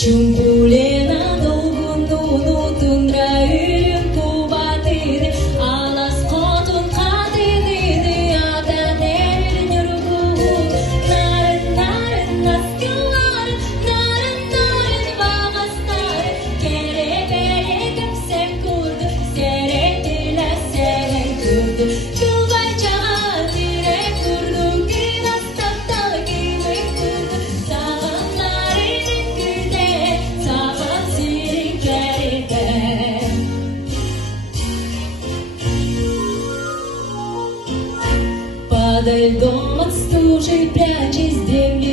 Чумпулена долгу тундра үйрен кубатыды, алас котун катыды, атан элин юргу. Нарын аскылары, нарын багастары, керебере көпсек курду, серетиле сенен күрдү. Чулбай чаган тирек курду, кин астакталы кимик курду, сагынларынын күрде, сагын сириктериде. Падай дом от стужи, прячась в земле.